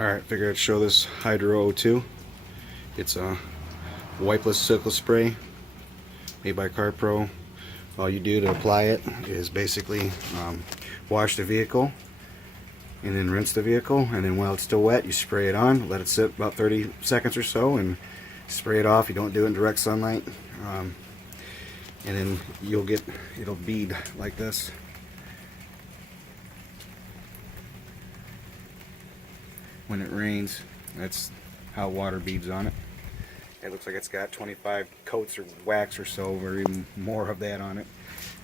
Alright, figured I'd show this Hydro2. It's a wipeless sickle spray made by CarPro. All you do to apply it is basically wash the vehicle and then rinse the vehicle, and then while it's still wet you spray it on, let it sit about 30 seconds or so and spray it off. You don't do it in direct sunlight, and then it'll bead like this. When it rains, that's how water beads on it. It looks like it's got 25 coats or wax or so, or even more of that on it.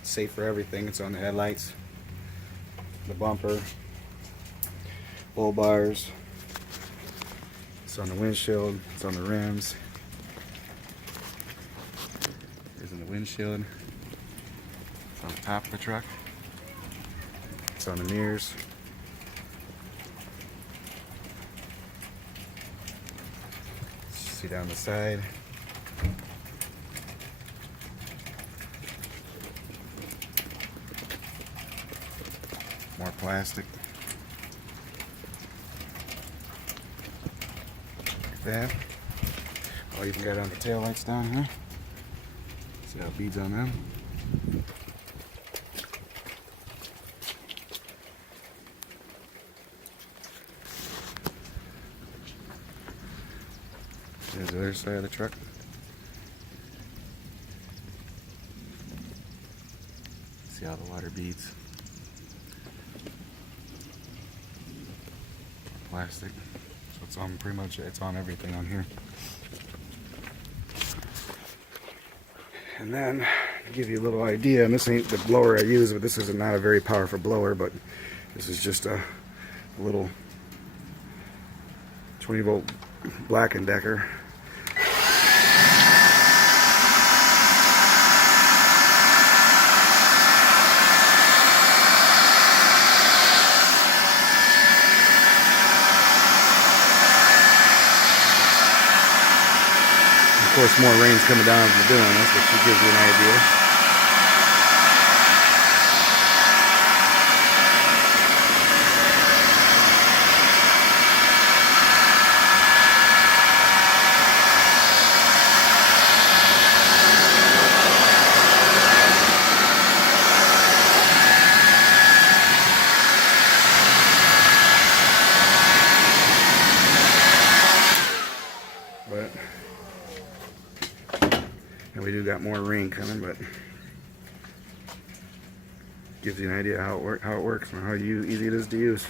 It's safe for everything. It's on the headlights, the bumper, bull bars, it's on the windshield, it's on the rims, it's in the windshield, it's on the top of the truck, it's on the mirrors. See down the side. More plastic. Like that. Oh, you even got it on the tail lights down here. See how it beads on them. There's the other side of the truck. See how the water beads. Plastic. So it's on pretty much, it's on everything on here. And then to give you a little idea, and this ain't the blower I use, but this is not a very powerful blower, but this is just a little 20-volt Black & Decker. Of course, more rain's coming down as we're doing this, but should give you an idea. And we do got more rain coming, but gives you an idea how it works and how easy it is to use.